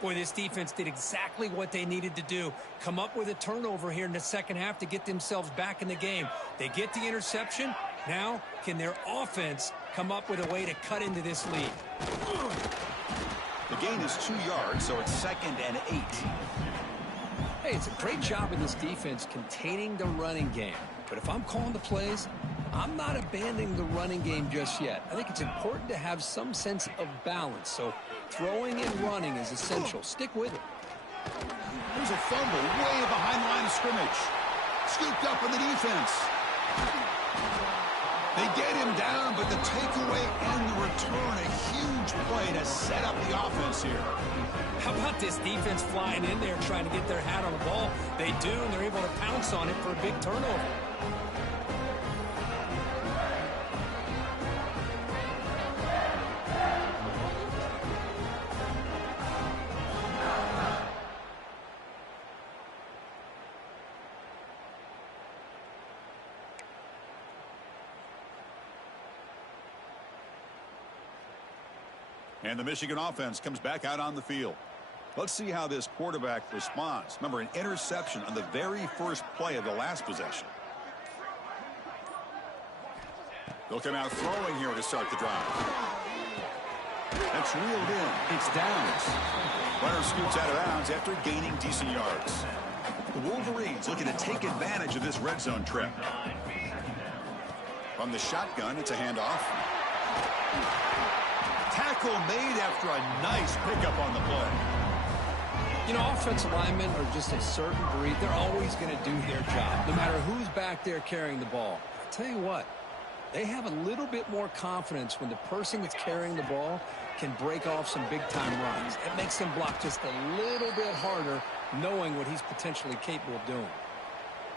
Boy, this defense did exactly what they needed to do. Come up with a turnover here in the second half to get themselves back in the game. They get the interception. Now, can their offense come up with a way to cut into this lead? The gain is 2 yards, so it's 2nd and 8. Hey, it's a great job of this defense containing the running game. But if I'm calling the plays, I'm not abandoning the running game just yet. I think it's important to have some sense of balance. So throwing and running is essential. Stick with it. There's a fumble way behind the line of scrimmage. Scooped up in the defense. They get him down, but the takeaway and the return, a huge play to set up the offense here. How about this defense flying in there trying to get their hat on the ball? They do, and they're able to pounce on it for a big turnover. And the Michigan offense comes back out on the field. Let's see how this quarterback responds. Remember, an interception on the very first play of the last possession. They'll come out throwing here to start the drive. That's reeled in. It's downs. Runner scoots out of bounds after gaining decent yards. The Wolverines looking to take advantage of this red zone trip. From the shotgun, it's a handoff. Tackle made after a nice pickup on the play. You know, offensive linemen are just a certain breed. They're always going to do their job, no matter who's back there carrying the ball. I'll tell you what, they have a little bit more confidence when the person that's carrying the ball can break off some big-time runs. It makes them block just a little bit harder, knowing what he's potentially capable of doing.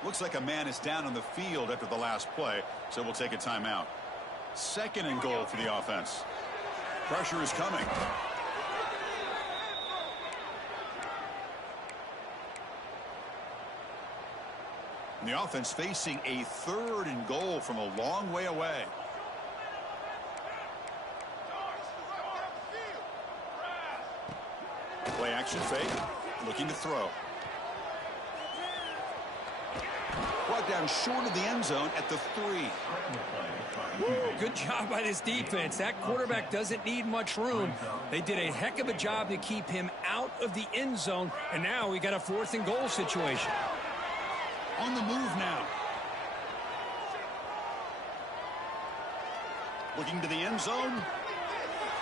Looks like a man is down on the field after the last play, so we'll take a timeout. 2nd and goal for the offense. Pressure is coming. And the offense facing a 3rd and goal from a long way away. Play action fake. Looking to throw. Brought down short of the end zone at the 3. Good job by this defense. That quarterback doesn't need much room. They did a heck of a job to keep him out of the end zone, and now we got a 4th and goal situation. On the move now. Looking to the end zone.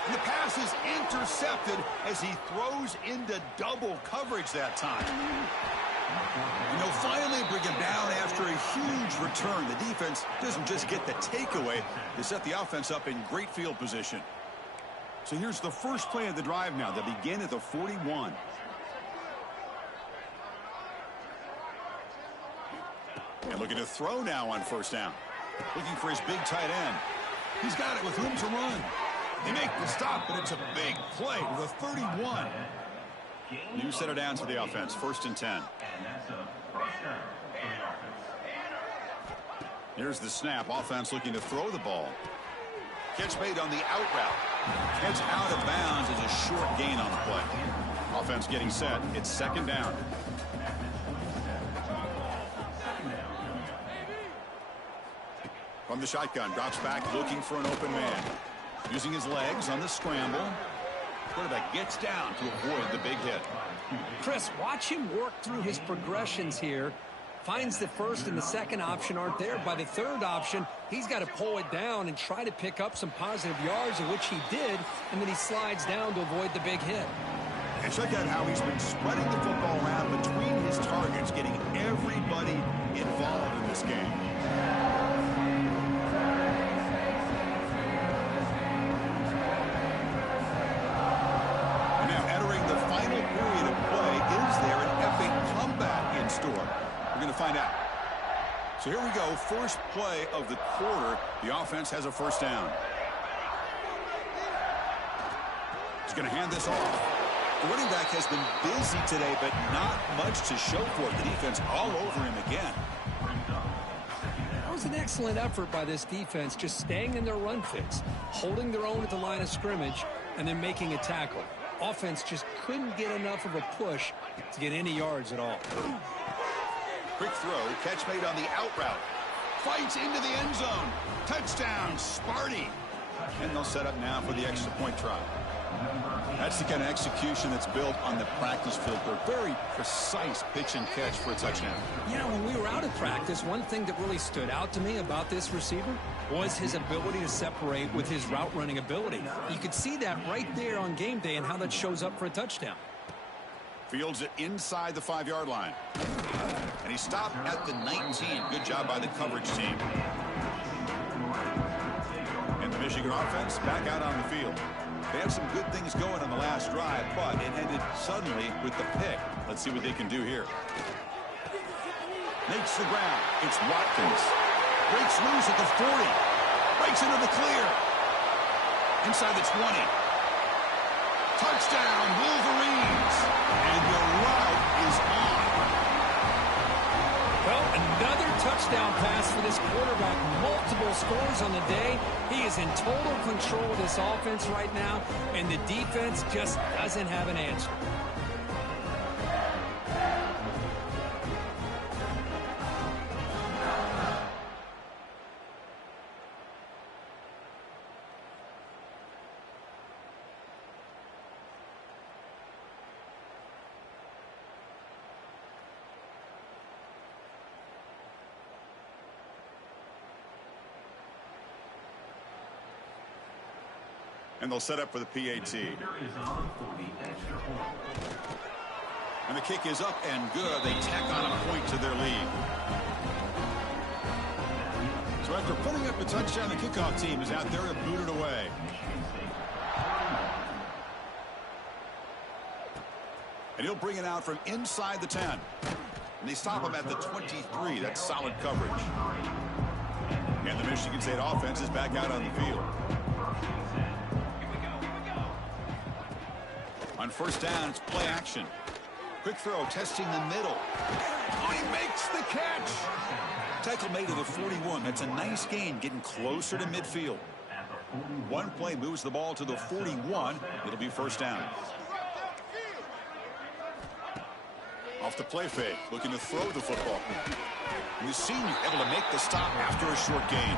And the pass is intercepted as he throws into double coverage that time. And they'll finally bring him down after a huge return. The defense doesn't just get the takeaway. They set the offense up in great field position. So here's the first play of the drive now. They begin at the 41. And looking to throw now on 1st down. Looking for his big tight end. He's got it with room to run. They make the stop, but it's a big play with a 31. New set of downs for the offense. 1st and 10. Here's the snap. Offense looking to throw the ball. Catch made on the out route. Gets out of bounds as a short gain on the play. Offense getting set. It's 2nd down. From the shotgun, drops back looking for an open man. Using his legs on the scramble. Quarterback gets down to avoid the big hit. Chris, watch him work through his progressions here. Finds the 1st and the 2nd option aren't there. By the 3rd option, he's got to pull it down and try to pick up some positive yards, of which he did, and then he slides down to avoid the big hit. And check out how he's been spreading the football around between his targets, getting everybody involved in this game. And now entering the final period of play is the So here we go, first play of the quarter. The offense has a first down. He's going to hand this off. The running back has been busy today, but not much to show for it. The defense all over him again. That was an excellent effort by this defense, just staying in their run fits, holding their own at the line of scrimmage, and then making a tackle. Offense just couldn't get enough of a push to get any yards at all. Quick throw, catch made on the out route. Fights into the end zone. Touchdown, Sparty. And they'll set up now for the extra point try. That's the kind of execution that's built on the practice field. They're very precise pitch and catch for a touchdown. Yeah, when we were out of practice, one thing that really stood out to me about this receiver was his ability to separate with his route running ability. You could see that right there on game day and how that shows up for a touchdown. Fields it inside the 5-yard line. And he stopped at the 19. Good job by the coverage team. And the Michigan offense back out on the field. They had some good things going on the last drive, but it ended suddenly with the pick. Let's see what they can do here. Makes the ground. It's Watkins. Breaks loose at the 40. Breaks into the clear. Inside the 20. Touchdown, Wolverines. And the route is on. Well, another touchdown pass for this quarterback. Multiple scores on the day. He is in total control of this offense right now, and the defense just doesn't have an answer. And they'll set up for the PAT. And the kick is up and good. They tack on a point to their lead. So after putting up a touchdown, the kickoff team is out there to boot it away. And he'll bring it out from inside the 10. And they stop him at the 23. That's solid coverage. And the Michigan State offense is back out on the field. On first down, it's play action. Quick throw, testing the middle. Oh, he makes the catch. Tackle made to the 41. That's a nice gain, getting closer to midfield. One play moves the ball to the 41. It'll be first down. Off the play fake, looking to throw the football. And the senior able to make the stop after a short gain.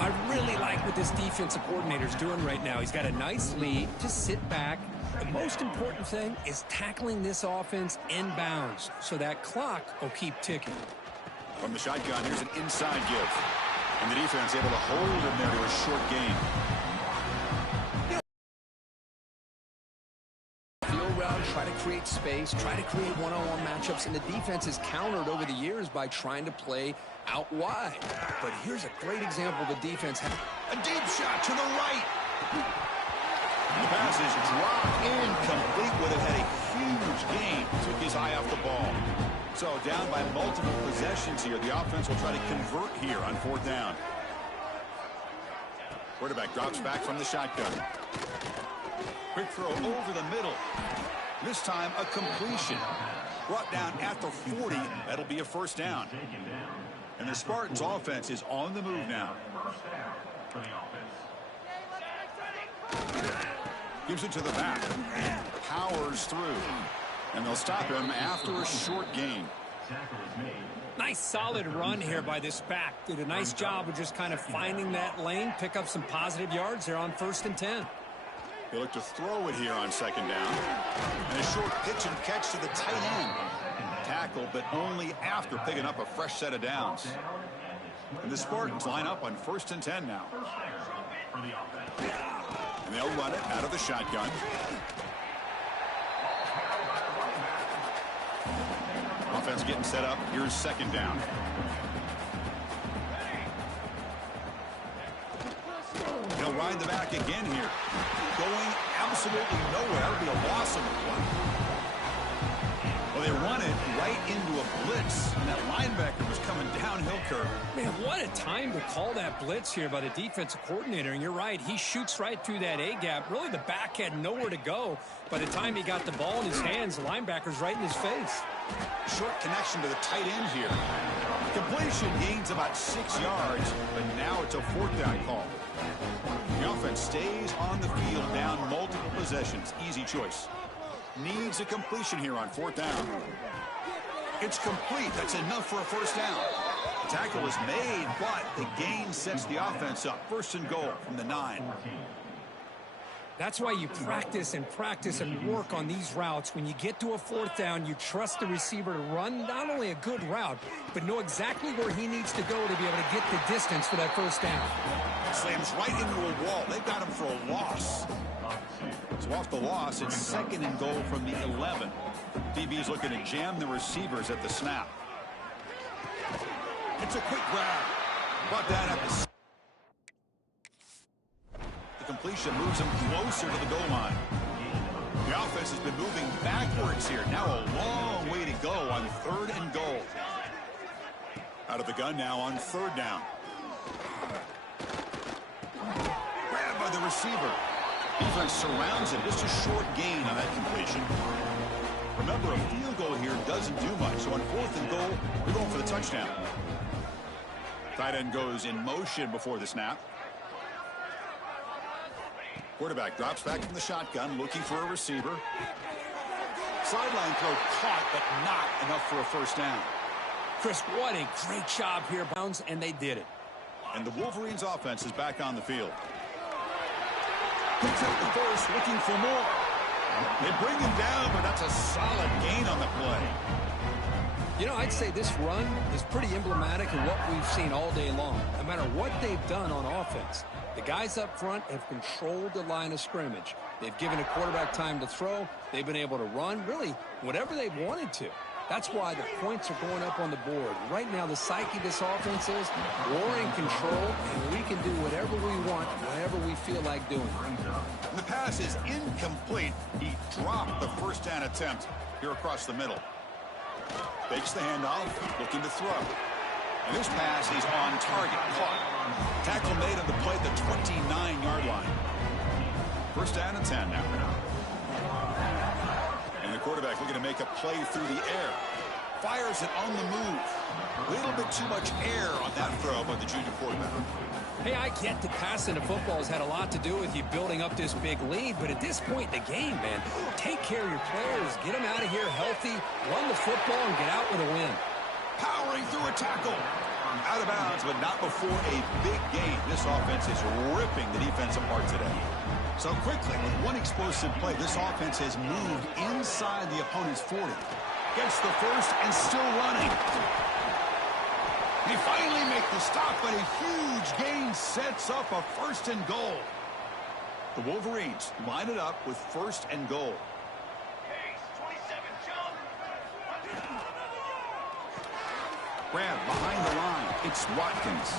I really like what this defensive coordinator's doing right now. He's got a nice lead. Just sit back. The most important thing is tackling this offense inbounds so that clock will keep ticking. From the shotgun, here's an inside give. And the defense able to hold him there to a short gain. Field route, try to create space, try to create one-on-one matchups, and the defense has countered over the years by trying to play out wide. But here's a great example the defense has. A deep shot to the right. The pass is dropped incomplete, would have had a huge gain. Took his eye off the ball. So down by multiple possessions here. The offense will try to convert here on fourth down. Quarterback drops back from the shotgun. Quick throw over the middle. This time a completion. Brought down at the 40. That'll be a first down. And the Spartans offense is on the move now. Gives it to the back. Powers through. And they'll stop him after a short gain. Nice solid run here by this back. Did a nice job of just kind of finding that lane, pick up some positive yards there on 1st and 10. They look to throw it here on second down. And a short pitch and catch to the tight end. Tackle, but only after picking up a fresh set of downs. And the Spartans line up on 1st and 10 now. And they'll run it out of the shotgun. Offense getting set up. Here's second down. They'll ride the back again here. Going absolutely nowhere. That'll be a loss of the play. Well, they run it right into a blitz, and that linebacker was coming downhill curve. Man, what a time to call that blitz here by the defensive coordinator. And you're right, he shoots right through that A-gap. Really, the back had nowhere to go. By the time he got the ball in his hands, the linebacker's right in his face. Short connection to the tight end here. Completion gains about 6 yards, but now it's a 4th down call. The offense stays on the field down multiple possessions. Easy choice. Needs a completion here on 4th down. It's complete. That's enough for a 1st down. The tackle is made, but the gain sets the offense up. 1st and goal from the 9. That's why you practice and work on these routes. When you get to a 4th down, you trust the receiver to run not only a good route, but know exactly where he needs to go to be able to get the distance for that 1st down. Slams right into a wall. They've got him for a loss. So off the loss, it's 2nd and goal from the 11. DB's looking to jam the receivers at the snap. It's a quick grab. Brought down at the... The completion moves him closer to the goal line. The offense has been moving backwards here. Now a long way to go on 3rd and goal. Out of the gun now on 3rd down. Grabbed by the receiver. Defense surrounds him. Just a short gain on that completion. Remember, a field goal here doesn't do much. So on 4th and goal, we're going for the touchdown. Tight end goes in motion before the snap. Quarterback drops back from the shotgun, looking for a receiver. Sideline throw caught, but not enough for a 1st down. Chris, what a great job here, Browns, and they did it. And the Wolverines' offense is back on the field. Picks up the 1st, looking for more. They bring him down, but that's a solid gain on the play. You know, I'd say this run is pretty emblematic of what we've seen all day long. No matter what they've done on offense, the guys up front have controlled the line of scrimmage. They've given a quarterback time to throw. They've been able to run, really, whatever they've wanted to. That's why the points are going up on the board. Right now, the psyche of this offense is we're in control, and we can do whatever we want, whatever we feel like doing. The pass is incomplete. He dropped the 1st down attempt here across the middle. Fakes the handoff, looking to throw. And this pass is on target, caught. Tackle made on the play at the 29-yard line. 1st down and 10 now. And the quarterback looking to make a play through the air. Fires it on the move. A little bit too much air on that throw by the junior quarterback. Hey, I get that passing the football has had a lot to do with you building up this big lead, but at this point in the game, man, take care of your players. Get them out of here healthy, run the football, and get out with a win. Powering through a tackle. Out of bounds, but not before a big gain. This offense is ripping the defense apart today. So quickly, with one explosive play, this offense has moved inside the opponent's 40. Gets the 1st and still running. They finally make the stop, but a huge gain sets up a 1st and goal. The Wolverines line it up with 1st and goal. Grab behind the line. It's Watkins.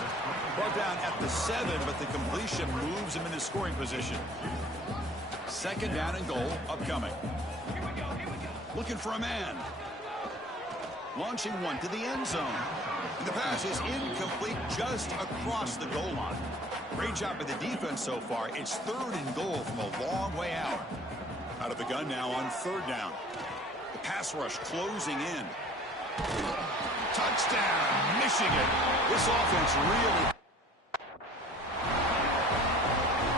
Brought down at the 7, but the completion moves him into scoring position. 2nd down and goal upcoming. Looking for a man. Launching one to the end zone. And the pass is incomplete just across the goal line. Great job by the defense so far. It's 3rd and goal from a long way out. Out of the gun now on 3rd down. The pass rush closing in. Touchdown, Michigan. This offense really...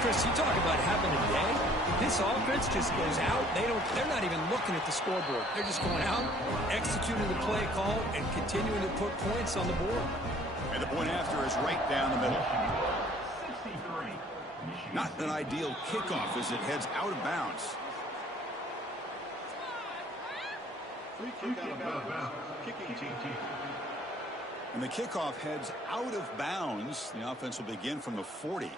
Chris, you talk about having a day. This offense just goes out. They're not even looking at the scoreboard. They're just going out, executing the play call, and continuing to put points on the board. And the point after is right down the middle. Not an ideal kickoff as it heads out of bounds. And the kickoff heads out of bounds. The offense will begin from the 40.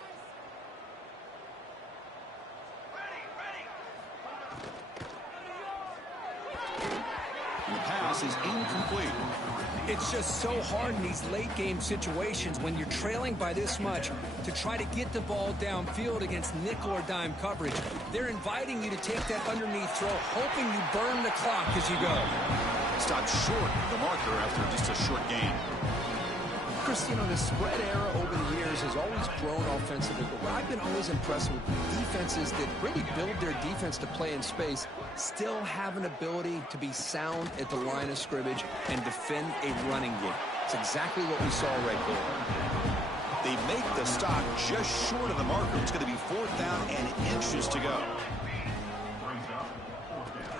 And the pass is incomplete. It's just so hard in these late game situations when you're trailing by this much to try to get the ball downfield against nickel or dime coverage. They're inviting you to take that underneath throw, hoping you burn the clock as you go. Stopped short of the marker after just a short gain. Chris, you know, the spread era over the years has always grown offensively, but what I've been always impressed with defenses that really build their defense to play in space still have an ability to be sound at the line of scrimmage and defend a running game. It's exactly what we saw right there. They make the stop just short of the marker. It's going to be 4th down and inches to go.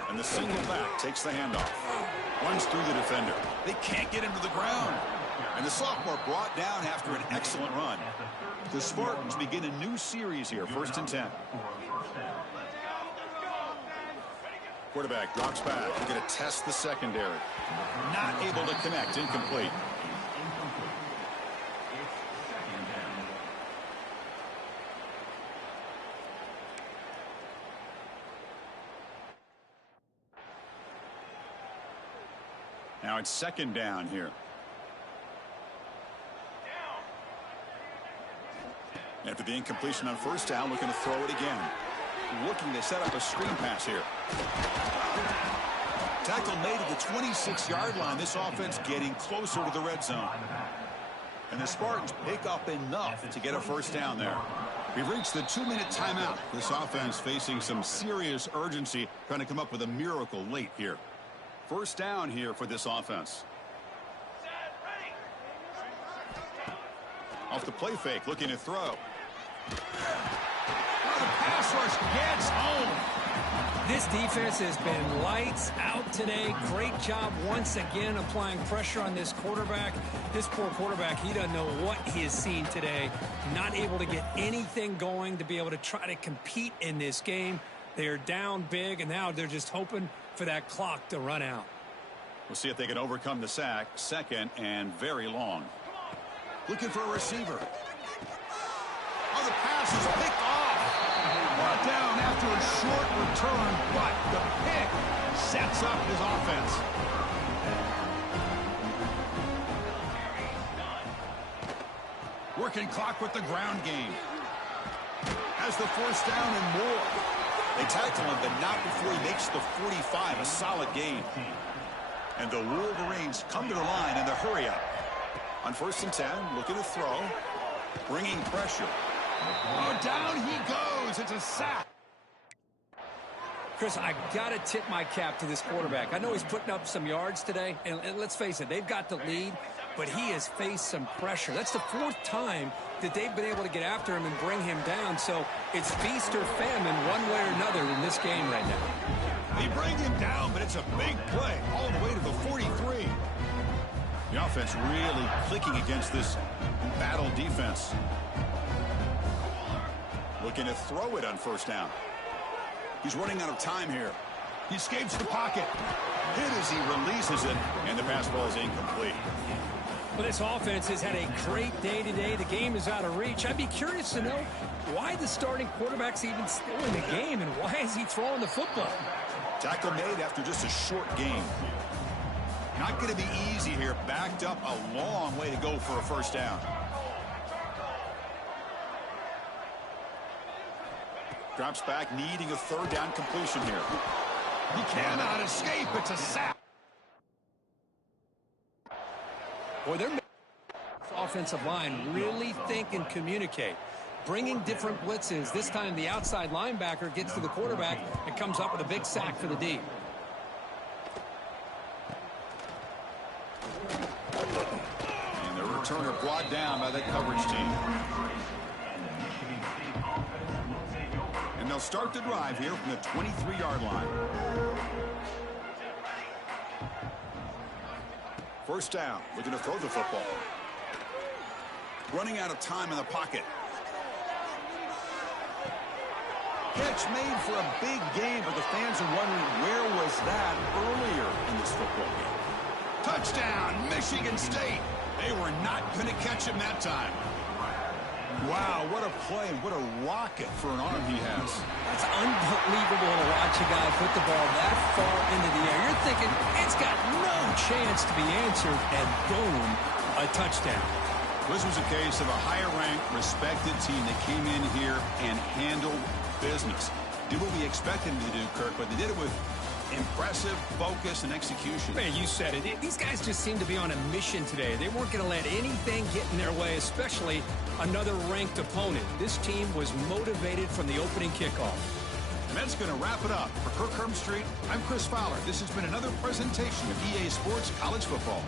And the single back takes the handoff. Runs through the defender. They can't get him to the ground. And the sophomore brought down after an excellent run. The Spartans begin a new series here, 1st and 10. Quarterback drops back. They're going to test the secondary. Not able to connect. Incomplete. Now it's 2nd down here. After the incompletion on 1st down, looking to throw it again. Looking to set up a screen pass here. Tackle made at the 26-yard line. This offense getting closer to the red zone. And the Spartans pick up enough to get a 1st down there. We've reached the 2-minute timeout. This offense facing some serious urgency, trying to come up with a miracle late here. 1st down here for this offense. Off the play fake, looking to throw. Oh, the pass rush gets home. This defense has been lights out today. Great job once again applying pressure on this quarterback. This poor quarterback, he doesn't know what he has seen today. Not able to get anything going to be able to try to compete in this game. They're down big, and now they're just hoping for that clock to run out. We'll see if they can overcome the sack. 2nd and very long. Looking for a receiver. Oh, the pass is picked off. Brought down after a short return, but the pick sets up his offense. Working clock with the ground game. Has the 1st down and more. They tackle him, but not before he makes the 45, a solid gain. And the Wolverines come to the line in the hurry up. On 1st and 10, looking to throw. Bringing pressure. Oh, down he goes. It's a sack. Chris, I got to tip my cap to this quarterback. I know he's putting up some yards today, and let's face it, they've got the lead, but he has faced some pressure. That's the 4th time that they've been able to get after him and bring him down, so it's feast or famine one way or another in this game right now. They bring him down, but it's a big play all the way to the 43. The offense really clicking against this battle defense. Looking to throw it on 1st down. He's running out of time here. He escapes the pocket. Hit as he releases it, and the pass ball is incomplete. Well, this offense has had a great day today. The game is out of reach. I'd be curious to know why the starting quarterback's even still in the game, and why is he throwing the football? Tackle made after just a short game. Not going to be easy here. Backed up a long way to go for a 1st down. Drops back, needing a 3rd down completion here. He cannot escape. It's a sack. Boy, they're offensive line really think and communicate. Bringing different blitzes. This time the outside linebacker gets to the quarterback and comes up with a big sack for the D. And the returner brought down by that coverage team. And they'll start the drive here from the 23-yard line. 1st down, looking to throw the football. Running out of time in the pocket. Catch made for a big game, but the fans are wondering where was that earlier in this football game. Touchdown, Michigan State. They were not going to catch him that time. Wow, what a play, what a rocket for an arm he has. That's unbelievable to watch a guy put the ball that far into the air. You're thinking, it's got no chance to be answered, and boom, a touchdown. This was a case of a higher-ranked, respected team that came in here and handled business. Did what we expected them to do, Kirk, but they did it with Impressive focus and execution. Man, you said it. These guys just seem to be on a mission today. They weren't going to let anything get in their way, especially another ranked opponent. This team was motivated from the opening kickoff. And that's going to wrap it up. For Kirk Street, I'm Chris Fowler. This has been another presentation of EA Sports College Football.